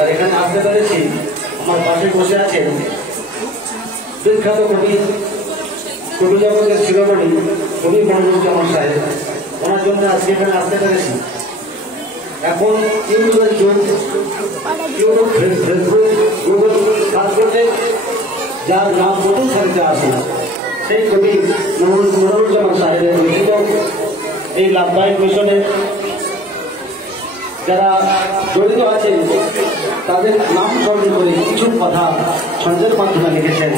আর এখানে আসতে পেরেছি। আমার পাশে বসে আছেন বিখ্যাত কবি, কবি জগতের শিরোমণি কবি মনিরুজ্জামান সাহেব। ওনার জন্য আজকে এখানে আসতে পেরেছি। এখন ইউটিউবের যুগ, ইউটিউব, ফেসবুক, গুগল সার্চ করলে যার নাম প্রথম সারিতে আসে সেই কবি মনিরুজ্জামান সাহেবের লিখিত এই লাভদায়ক মিশনে যারা জড়িত আছেন তাদের নাম স্মরণ করে কিছু কথা ছন্দের মাধ্যমে লিখেছেন,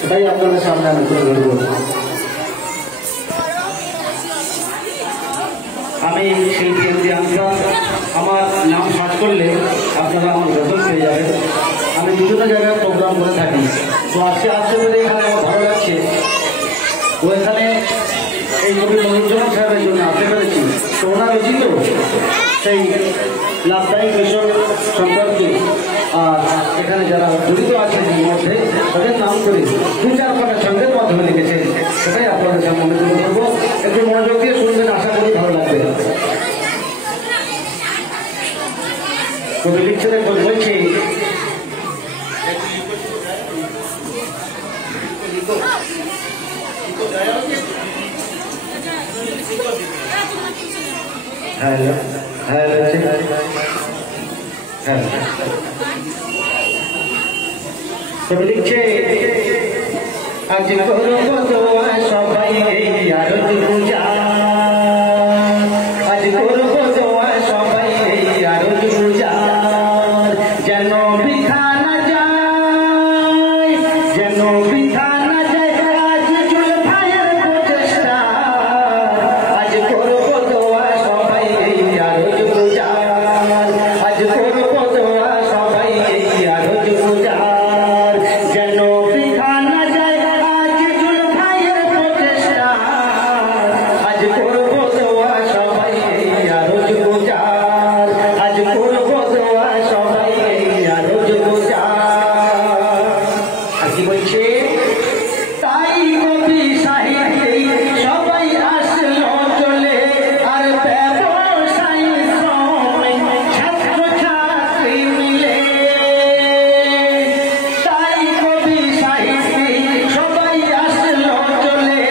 সেটাই আপনাদের সামনে আমি তুলে ধরব। আমি শিল্পী এমডি আনসার, আমার নাম সার্চ করলে আপনারা আমার গজল পেয়ে যাবেন। আমি বিভিন্ন জায়গায় প্রোগ্রাম করে থাকি, তো আজকে আসতে পেরে এখানে আমার ভালো লাগছে। তো এখানে এই কবি মনিরুজ্জামান সাহেবের জন্য আসতে পেরেছি। তো ওনার রচিত সেই লাভদায়ক মিশন সম্পর্কে আর এখানে যারা জড়িত আছেন এর মধ্যে তাদের নাম করে দু চার পাতা ছন্দের মাধ্যমে লিখেছেন, সেটাই আপনাদের সামনে তুলে ধরবো। একটু মনোযোগ দিয়ে শুনবেন, আশা করি ভালো লাগবে। কবি লিখছেন, বলছি হ্যালো হ্যালো হ্যালো, কবি লিখছে আজ করবো দোয়া সবাই আরজ পূজা, আজ করবো দোয়া সবাই আরজ পূজা, যেন বৃথা না যায়, যেন বৃথা না যায় আজ চুল ভাইয়ের প্রচেষ্টা, আজ করবো দোয়া সবাই আরজ পূজা, আজ করবো দোয়া সবাই আরজ পূজা, যেন বৃথা না যায় আজ চুল ভাইয়ের প্রচেষ্টা, আজ করবো দোয়া সবাই আরজ পূজা, আজ করবো দোয়া সবাই আরজ পূজা। আর কি বলছে, তাই কবি সাহিত্যে সবাই আসলো চলে, আর ব্যবসায়ী শ্রমিক ছাত্র ছাত্রী মিলে, তাই কবি সাহিত্যে সবাই আসলো চলে,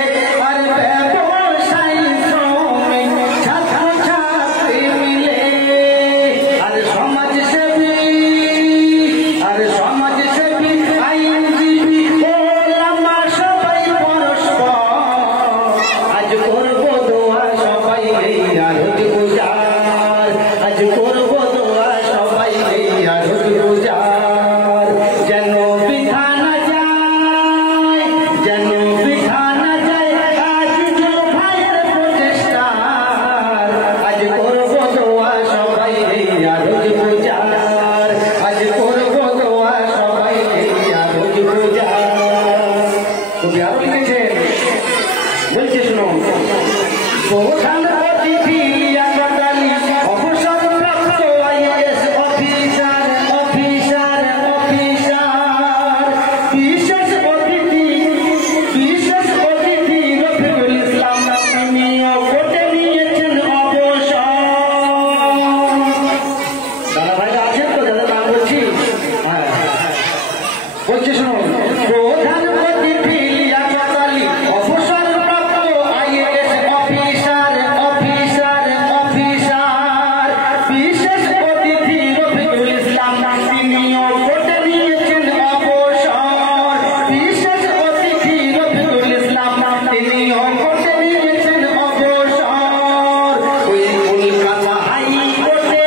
আর ব্যবসায়ী শ্রমিক ছাত্র ছাত্রী মিলে, আর সমাজসেবী আইনজীবী ওলামা সবাই পরস্পর, আজ করবো দোয়া সবাই আরজ পূজার, আজ করবো দোয়া সবাই আরজ পূজার, যেন বৃথা না যায়, যেন বৃথা না যায় আজ চুল ভাইয়ের প্রচেষ্টা, আজ করবো দোয়া সবাই আরজ পূজার, আজ করবো দোয়া সবাই আরজ পূজার। কবি আরো লিখেছেন, বলছে শুনুন, প্রধান অতিথি লিয়াকত আলী অবসরপ্রাপ্ত আইএএস অফিসার, অফিসার, অফিসার, বিশেষ অতিথি রফিকুল ইসলাম, তিনিও কোর্টে নিয়েছেন অবসর। দাদা ভাইরা আছেন তো, যাদের নাম বলছি, হ্যাঁ বলছে শুনুন, প্রধান অতিথি লিয়াকত আলী অবসরপ্রাপ্ত আইএএস অফিসার, অফিসার, অফিসার, বিশেষ অতিথি রফিকুল ইসলাম, তিনিও কোর্টে নিয়েছেন অবসর, বিশেষ অতিথি রফিকুল ইসলাম, তিনিও কোর্টে নিয়েছেন অবসর। ওই কলকাতা হাইকোর্টে,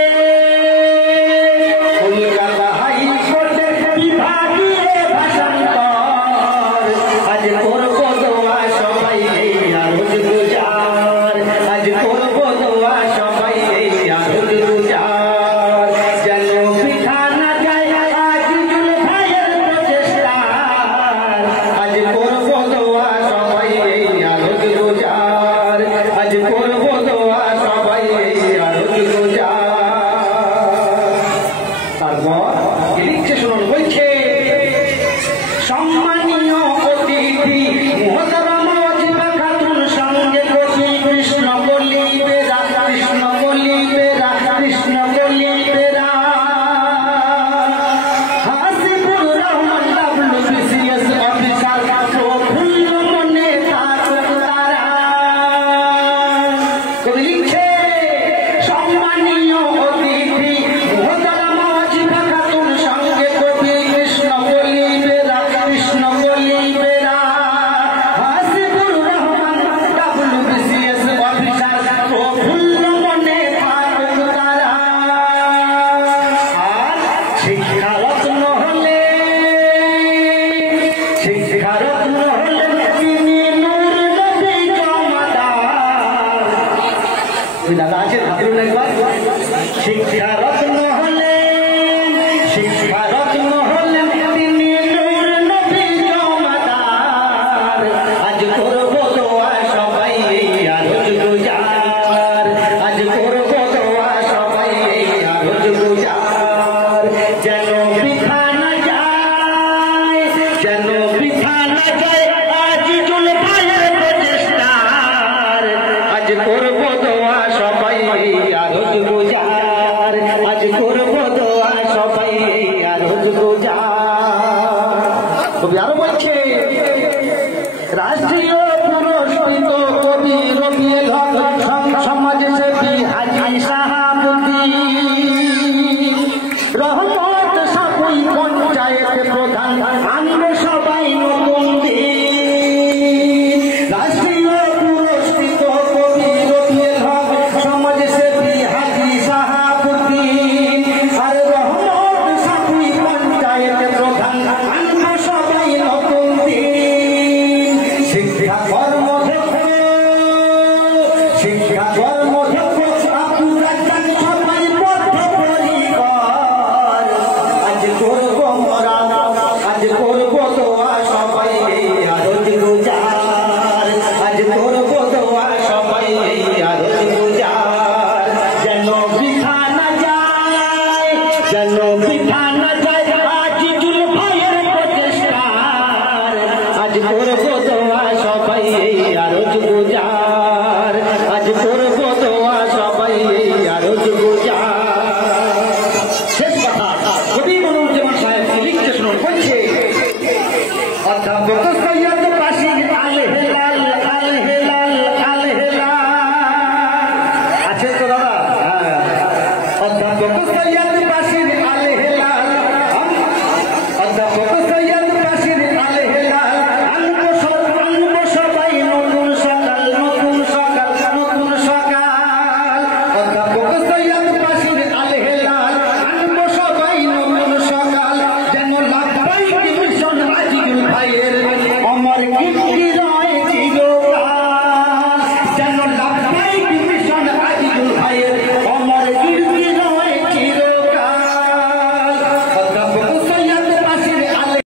কলকাতা হাইকোর্টে বিভাগীয় ভাষান্তর, আজ করবো দোয়া সবাই আরজ পূজার, আজ করবো দোয়া সবাই আরজ পূজার, যেন বৃথা না যায় আজ চুল ভাইয়ের প্রচেষ্টা, আজ করবো দোয়া সবাই আরজ পূজার, আজ করবো দোয়া সবাই আরজ পূজার। তারপর লিখছে শুনুন, বলছে সম্মানীয় অতিথি মোহতারাম ওয়াজিবা খাতুন সঙ্গে কবি কৃষ্ণকলি বেরা, কৃষ্ণকলি বেরা, কৃষ্ণকলি বেরা, শিক্ষারত্ন হলে শিক্ষারত্ন হলে তিনি নূর নবী জমাদার। ওই দাদা আছে ভাবলুন একবার। শিক্ষারত্ন হলে শিক্ষারত্ন হলে তিনি নূর নবী জমাদার। আজ করবো দোয়া সবাই আরজ গুজার, আজ করবো দোয়া সবাই আরজ গুজার। যেন বৃথা না যায়, যেন বৃথা না যায় আজ জুলফায়ের প্রচেষ্টার। আজ করবো দোয়া সবাই আরজ গুজার, আজ করবো দোয়া সবাই আরজ গুজার। কবি আরো বলছে, রাষ্ট্রীয় পুরস্কৃত কবি রবিউল হক সমাজসেবী হাজী শাহাবুদ্দিন, রহমত সাপুই পঞ্চায়েত প্রধান, আমরা সবাই নতুন দিন। রাষ্ট্রীয় পুরস্কৃত কবি রবিউল হক সমাজসেবী হাজী শাহাবুদ্দিন, আর রহমত সাপুই পঞ্চায়েত প্রধান, আমরা সবাই নতুন দিন। শিক্ষা কর্মক্ষেত্র, শিক্ষা কর্মক্ষেত্র আব্দুর রাজ্জাক সবাই বদ্ধপরিকর। আজ করবো মোরা, আজ করবো দোয়া সবাই আরজ গুজার, আজ করবো দোয়া সবাই আরজ গুজার। যেন বৃথা না যায়, যেন বৃথা না যায় আজ জুলফায়ের প্রচেষ্টার। আজ করবো